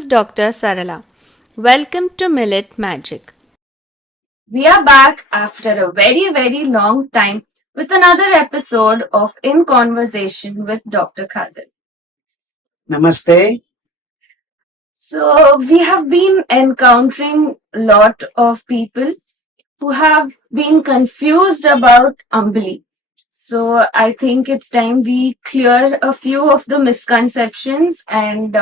is Dr. Sarala. Welcome to Millet Magic. We are back after a very long time with another episode of In Conversation with Dr. Khadar. Namaste. So, we have been encountering a lot of people who have been confused about Ambali. So, I think it's time we clear a few of the misconceptions and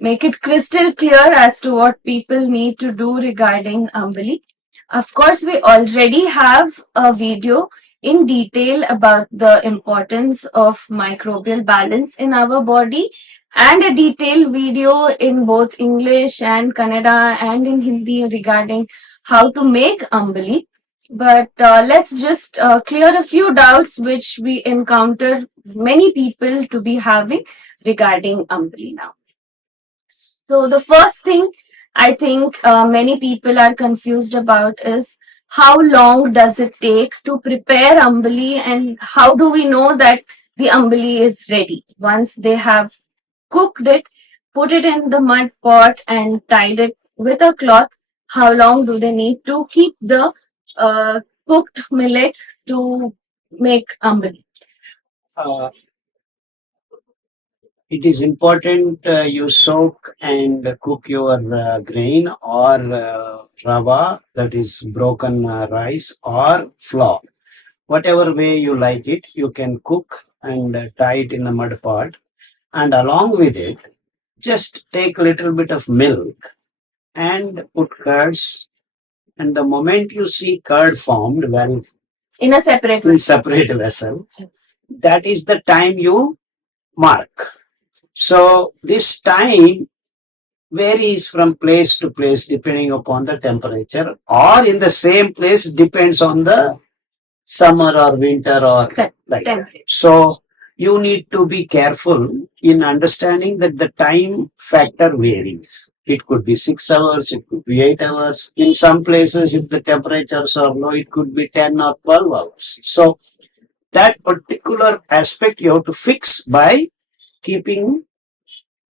make it crystal clear as to what people need to do regarding Ambali. Of course, we already have a video in detail about the importance of microbial balance in our body and a detailed video in both English and Kannada and in Hindi regarding how to make Ambali. But let's just clear a few doubts which we encounter many people to be having regarding Ambali now. So the first thing I think many people are confused about is how long does it take to prepare Ambali and how do we know that the Ambali is ready? Once they have cooked it, put it in the mud pot and tied it with a cloth, how long do they need to keep the cooked millet to make Ambali? It is important you soak and cook your grain or rava, that is broken rice, or flour. Whatever way you like it, you can cook and tie it in the mud pot. And along with it, just take a little bit of milk and put curds. And the moment you see curd formed, well, In a separate in way. separate vessel, Yes. that is the time you mark. So this time varies from place to place depending upon the temperature, or in the same place depends on the summer or winter or Correct. like that. Temperature. So you need to be careful in understanding that the time factor varies. It could be 6 hours, it could be 8 hours. In some places, if the temperatures are low, it could be 10 or 12 hours. So that particular aspect you have to fix by keeping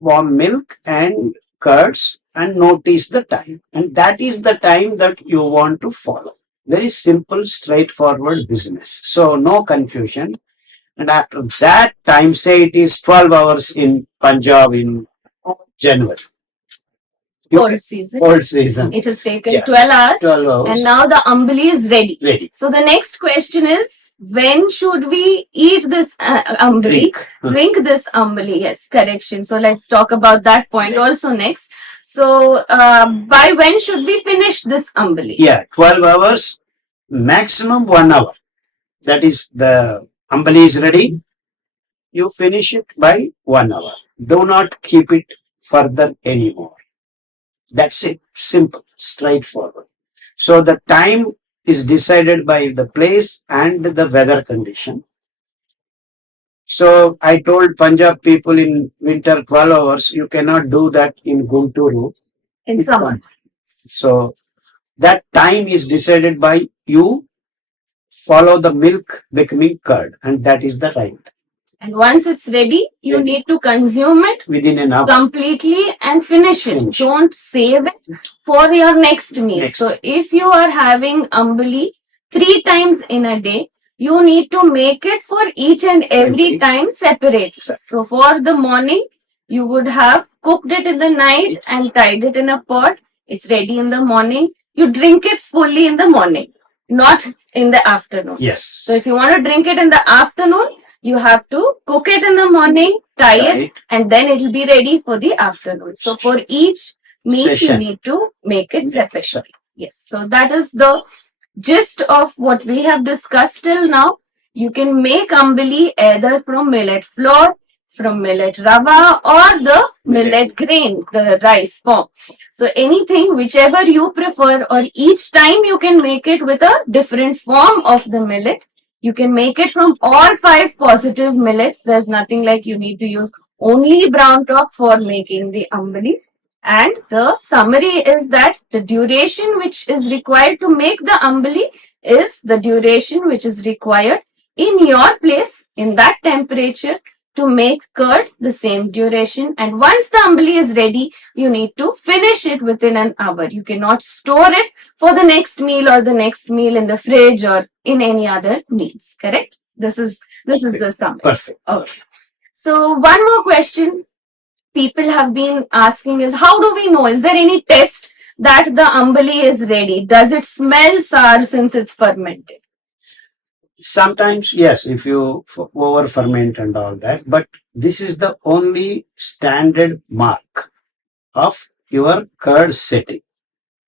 warm milk and curds and notice the time. And that is the time that you want to follow. Very simple, straightforward business. So no confusion. And after that time, say it is 12 hours in Punjab in January. Cold season. Cold season. It has taken Yeah. 12 hours. 12 hours. And now the Ambali is ready. Ready. So the next question is, when should we eat this Ambali? Drink this Ambali. Yes, correction. So let's talk about that point also next. So by when should we finish this Ambali? Yeah, 12 hours, maximum 1 hour. That is the Ambali is ready. You finish it by 1 hour. Do not keep it further anymore. That's it. Simple, straightforward. So the time is decided by the place and the weather condition. So I told Punjab people in winter 12 hours, you cannot do that in Gunturu. In summer. So that time is decided by you follow the milk becoming curd, and that is the right. And once it's ready, you Ready. need to consume it Within an hour. completely and finish it. Finish. Don't save it for your next meal. Next. So if you are having Ambali 3 times in a day, you need to make it for each and every Every. time separate. So for the morning, you would have cooked it in the night and tied it in a pot. It's ready in the morning. You drink it fully in the morning, not in the afternoon. Yes. So if you want to drink it in the afternoon, you have to cook it in the morning, tie it, Right. and then it will be ready for the afternoon. So for each meal, you Session. need to make it Make it separately. Yes. So that is the gist of what we have discussed till now. You can make Ambali either from millet flour, from millet rava, or the millet grain, the rice form. So anything, whichever you prefer, or each time you can make it with a different form of the millet. You can make it from all 5 positive millets. There's nothing like you need to use only brown top for making the Ambali. And the summary is that the duration which is required to make the Ambali is the duration which is required in your place, in that temperature, to make curd the same duration. And once the ambali is ready, you need to finish it within an hour. You cannot store it for the next meal or the next meal in the fridge or in any other meals. Correct? This is the summary. Perfect. Okay. So one more question people have been asking is, how do we know? Is there any test that the ambali is ready? Does it smell sour since it's fermented? Sometimes, yes, if you over ferment and all that, but this is the only standard mark of your curd setting.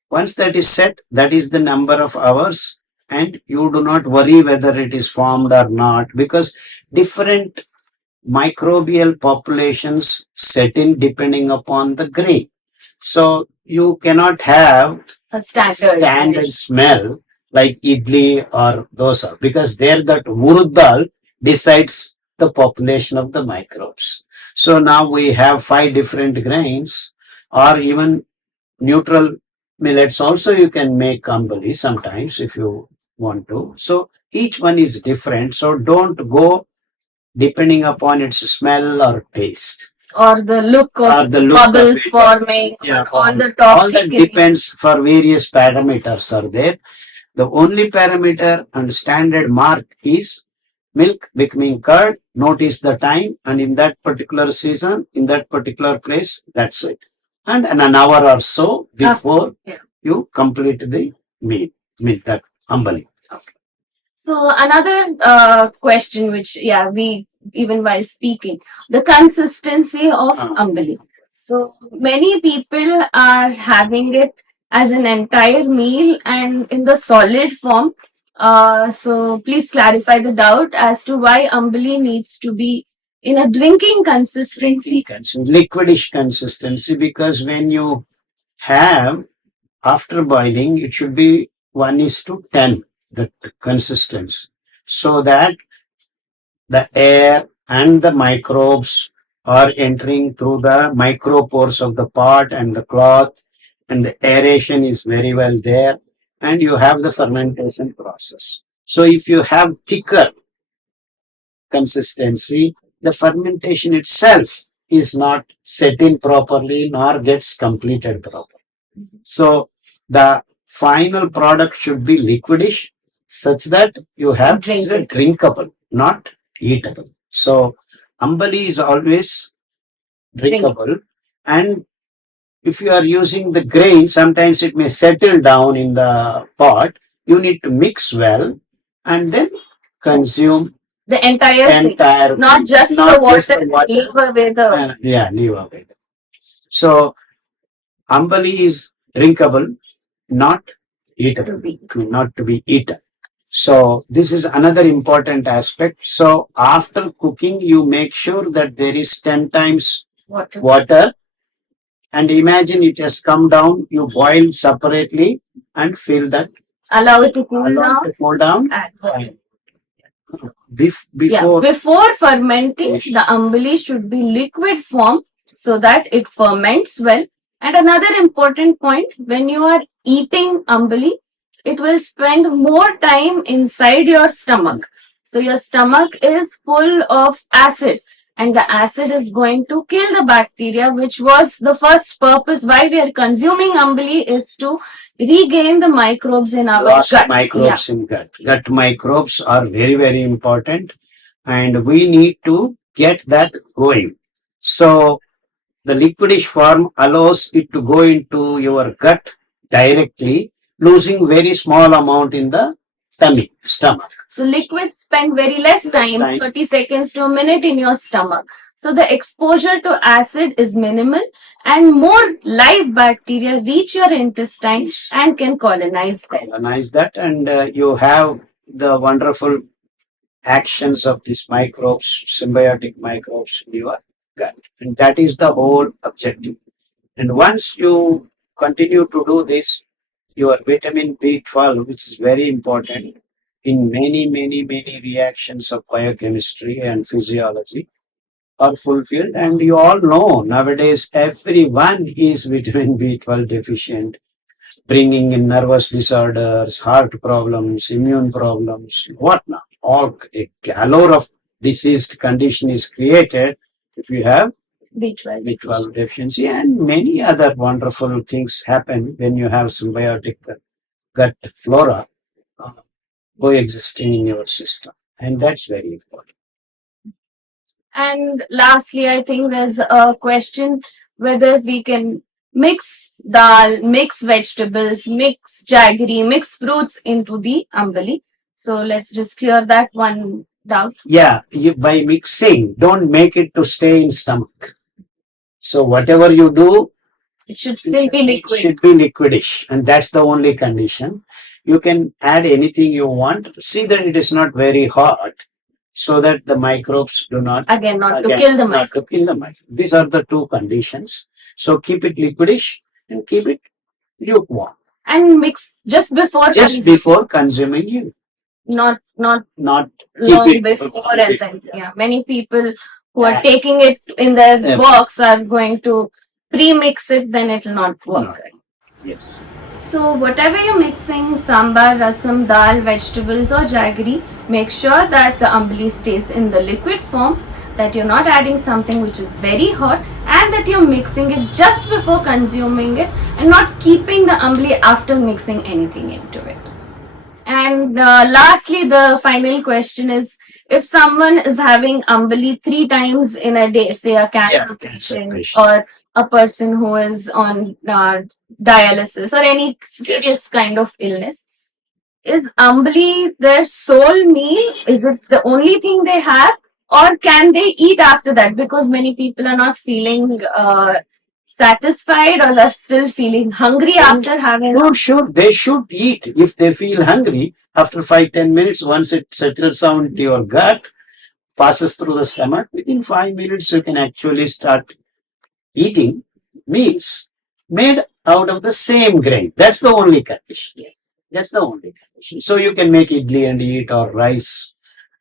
Once that is set, that is the number of hours, and you do not worry whether it is formed or not, because different microbial populations set in depending upon the grain. So you cannot have A standard smell like idli or dosa, because there that urud decides the population of the microbes. So now we have 5 different grains, or even neutral millets also you can make ambali sometimes if you want to. So each one is different. So don't go depending upon its smell or taste. Or the look of bubbles forming on the top. All that depends. For various parameters are there. The only parameter and standard mark is milk becoming curd. Notice the time, and in that particular season, in that particular place, that's it. And an hour or so before you complete the meal that ambali. Okay. So another question, which we even while speaking, the consistency of ambali. So many people are having it as an entire meal and in the solid form. So please clarify the doubt as to why ambali needs to be in a drinking consistency. Liquidish consistency, because when you have after boiling, it should be 1:10, the consistency, so that the air and the microbes are entering through the micropores of the pot and the cloth, and the aeration is very well there, and you have the fermentation process. So if you have thicker consistency, the fermentation itself is not set in properly nor gets completed properly. So the final product should be liquidish, such that you have drinkable, not eatable. So ambali is always drinkable, and if you are using the grain, sometimes it may settle down in the pot. You need to mix well and then consume the entire not just the water. Leave away the leave away. So ambali is drinkable, not eatable, not to be eaten. So this is another important aspect. So after cooking, you make sure that there is 10 times water, and imagine it has come down. You boil separately and fill that. Allow it to cool down. Before fermenting, the ambali should be liquid form so that it ferments well. And another important point, when you are eating ambali, it will spend more time inside your stomach. So your stomach is full of acid, and the acid is going to kill the bacteria, which was the first purpose why we are consuming ambali, is to regain the microbes in our gut. Microbes in gut. Gut microbes are very, very important, and we need to get that going. So the liquidish form allows it to go into your gut directly, losing very small amount in the stomach. So liquids spend very less time, 30 seconds to a minute in your stomach. So the exposure to acid is minimal, and more live bacteria reach your intestine and can colonize that. And you have the wonderful actions of these microbes, symbiotic microbes in your gut. And that is the whole objective. And once you continue to do this, your vitamin B12, which is very important in many, many, many reactions of biochemistry and physiology, are fulfilled. And you all know nowadays everyone is vitamin B12 deficient, bringing in nervous disorders, heart problems, immune problems, whatnot. All a galore of diseased condition is created if you have B12. B12 deficiency, and many other wonderful things happen when you have symbiotic gut flora uh, coexisting in your system, and that's very important. And lastly, I think there's a question whether we can mix dal, mix vegetables, mix jaggery, mix fruits into the ambali. So let's just clear that one doubt. Yeah, by mixing, don't make it to stay in stomach. So whatever you do, it should still be liquid. It should be liquidish, and that's the only condition. You can add anything you want. See that it is not very hot, so that the microbes do not to kill the microbes. These are the two conditions. So keep it liquidish and keep it lukewarm. And mix just before consuming it. Not long before and then. Yeah, many people who are taking it in their box are going to pre-mix it, then it will not work. Yes. So whatever you're mixing, sambar, rasam, dal, vegetables or jaggery, make sure that the ambali stays in the liquid form, that you're not adding something which is very hot, and that you're mixing it just before consuming it and not keeping the ambali after mixing anything into it. And lastly, the final question is, if someone is having ambali 3 times in a day, say a cancer patient or a person who is on dialysis or any serious kind of illness, is ambali their sole meal? Is it the only thing they have? Or can they eat after that? Because many people are not feeling satisfied or are still feeling hungry after having. No, sure, they should eat if they feel hungry after 5-10 minutes. Once it settles down into your gut, passes through the stomach, within 5 minutes you can actually start eating meals made out of the same grain. That's the only condition. Yes. That's the only condition. So you can make idli and eat, or rice,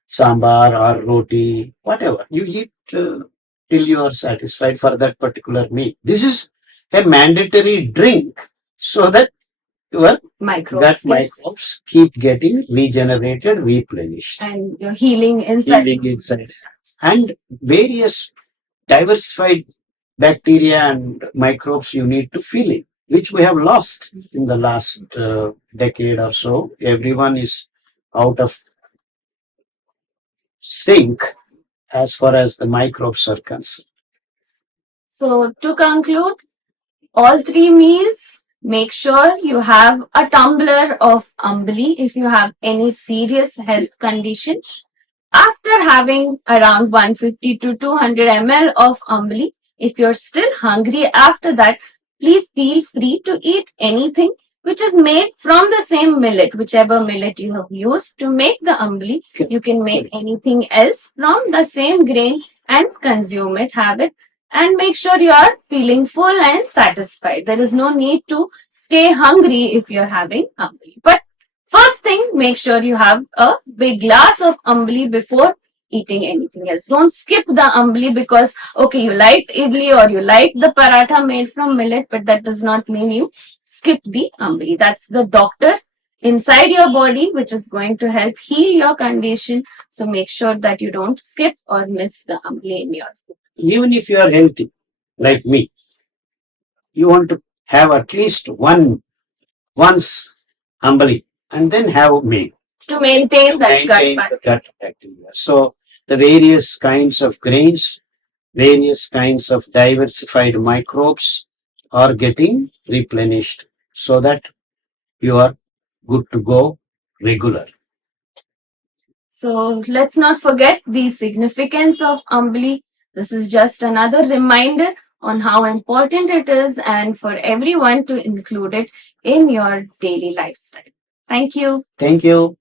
sambar or roti, whatever. You eat till you are satisfied for that particular meal. This is a mandatory drink so that your gut microbes keep getting regenerated, replenished. And you're healing inside. And various diversified bacteria and microbes you need to fill in, which we have lost in the last decade or so. Everyone is out of sync as far as the microbes are concerned. So to conclude, all 3 meals, make sure you have a tumbler of ambali if you have any serious health condition. After having around 150 to 200 ml of ambali, if you're still hungry after that, please feel free to eat anything which is made from the same millet, whichever millet you have used to make the ambali. You can make anything else from the same grain and consume it, have it, and make sure you are feeling full and satisfied. There is no need to stay hungry if you're having ambali. But first thing, make sure you have a big glass of ambali before eating anything else. Don't skip the ambali because, okay, you liked idli or you liked the paratha made from millet, but that does not mean you skip the ambali. That's the doctor inside your body which is going to help heal your condition. So make sure that you don't skip or miss the ambali in your food. Even if you are healthy, like me, you want to have at least once ambali and then have meal. To maintain that gut bacteria. So the various kinds of grains, various kinds of diversified microbes are getting replenished so that you are good to go regular. So let's not forget the significance of ambali. This is just another reminder on how important it is and for everyone to include it in your daily lifestyle. Thank you. Thank you.